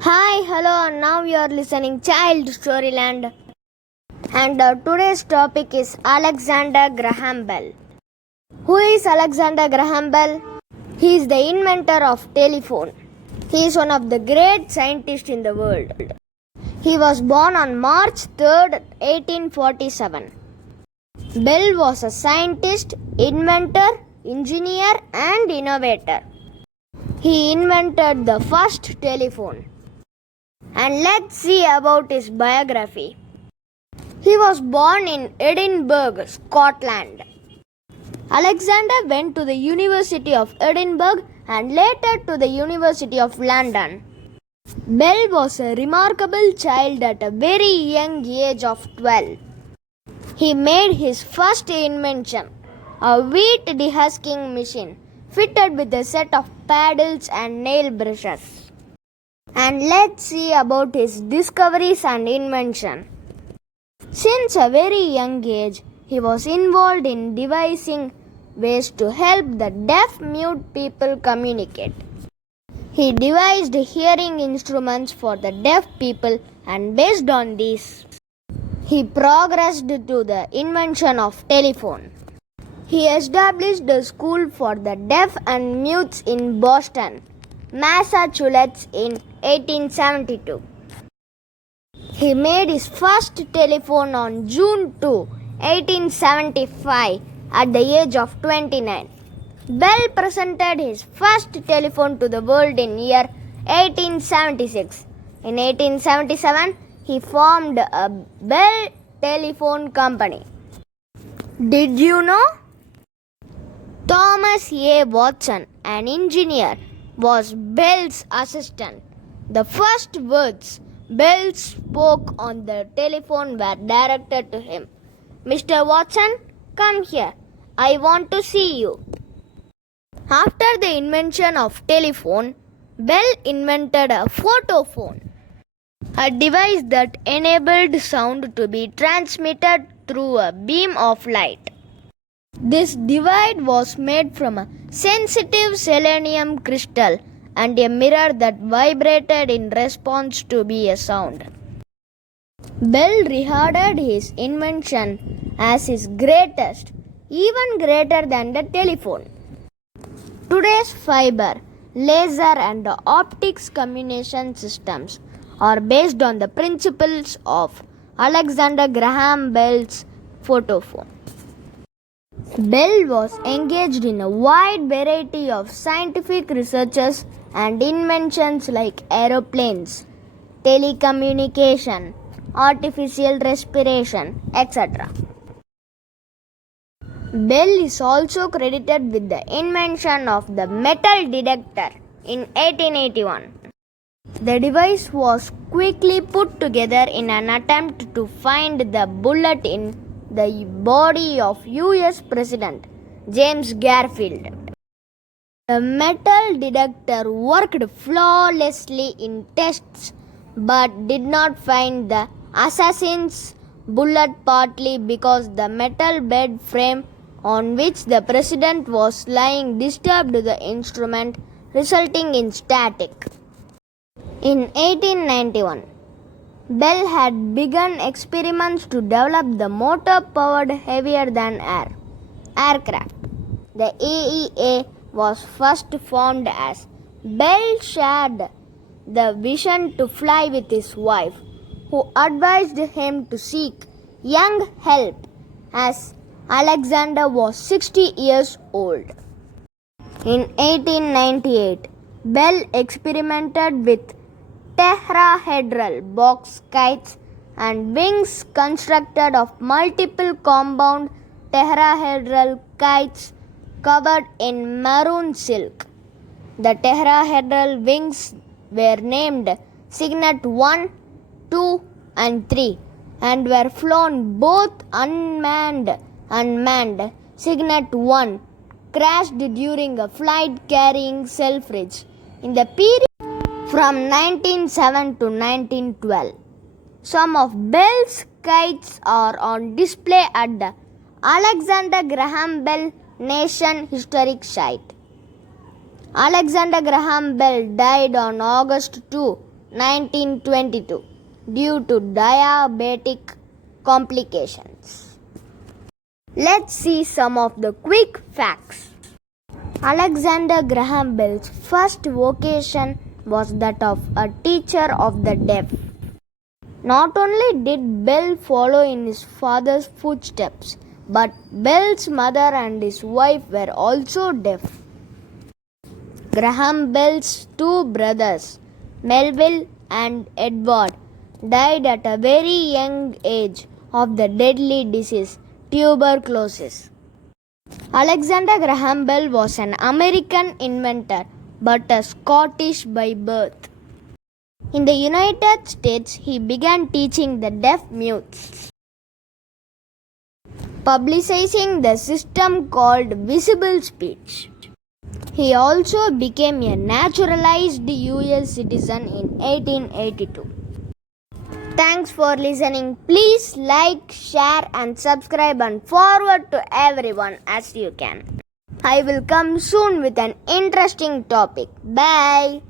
Hi, hello, now you are listening Child Storyland. And today's topic is Alexander Graham Bell. Who is Alexander Graham Bell? He is the inventor of telephone. He is one of the great scientists in the world. He was born on March 3rd, 1847. Bell was a scientist, inventor, engineer, and innovator. He invented the first telephone. And let's see about his biography. He was born in Edinburgh, Scotland. Alexander went to the University of Edinburgh and later to the University of London. Bell was a remarkable child at a very young age of 12. He made his first invention, a wheat dehusking machine fitted with a set of paddles and nail brushes. And let's see about his discoveries and invention. Since a very young age, he was involved in devising ways to help the deaf-mute people communicate. He devised hearing instruments for the deaf people, and based on these, he progressed to the invention of telephone. He established a school for the deaf and mutes in Boston, Massachusetts in 1872. He made his first telephone on June 2, 1875 at the age of 29. Bell presented his first telephone to the world in year 1876. In 1877, he formed a Bell Telephone Company. Did you know? Thomas A. Watson, an engineer, was Bell's assistant. The first words Bell spoke on the telephone were directed to him. "Mr. Watson, come here. I want to see you." After the invention of telephone, Bell invented a photophone, a device that enabled sound to be transmitted through a beam of light. This device was made from a sensitive selenium crystal and a mirror that vibrated in response to a sound. Bell regarded his invention as his greatest, even greater than the telephone. Today's fiber, laser, and optics communication systems are based on the principles of Alexander Graham Bell's photophone. Bell was engaged in a wide variety of scientific researches and inventions like aeroplanes, telecommunication, artificial respiration, etc. Bell is also credited with the invention of the metal detector in 1881. The device was quickly put together in an attempt to find the bullet in the body of US President James Garfield. The metal detector worked flawlessly in tests but did not find the assassin's bullet, partly because the metal bed frame on which the president was lying disturbed the instrument, resulting in static. In 1891, Bell had begun experiments to develop the motor-powered heavier-than-air aircraft. The AEA was first formed as Bell shared the vision to fly with his wife, who advised him to seek young help as Alexander was 60 years old. In 1898, Bell experimented with tetrahedral box kites and wings constructed of multiple compound tetrahedral kites covered in maroon silk. The tetrahedral wings were named Cygnet 1, 2, and 3 and were flown both unmanned and manned. Cygnet 1 crashed during a flight carrying Selfridge in the period from 1907 to 1912. Some of Bell's kites are on display at the Alexander Graham Bell Nation Historic Site. Alexander Graham Bell died on August 2, 1922 due to diabetic complications. Let's see some of the quick facts. Alexander Graham Bell's first vocation was that of a teacher of the deaf. Not only did Bell follow in his father's footsteps, but Bell's mother and his wife were also deaf. Graham Bell's two brothers, Melville and Edward, died at a very young age of the deadly disease tuberculosis. Alexander Graham Bell was an American inventor but a Scottish by birth. In the United States, he began teaching the deaf mutes, publicizing the system called visible speech. He also became a naturalized US citizen in 1882. Thanks for listening. Please like, share and subscribe and forward to everyone as you can. I will come soon with an interesting topic. Bye.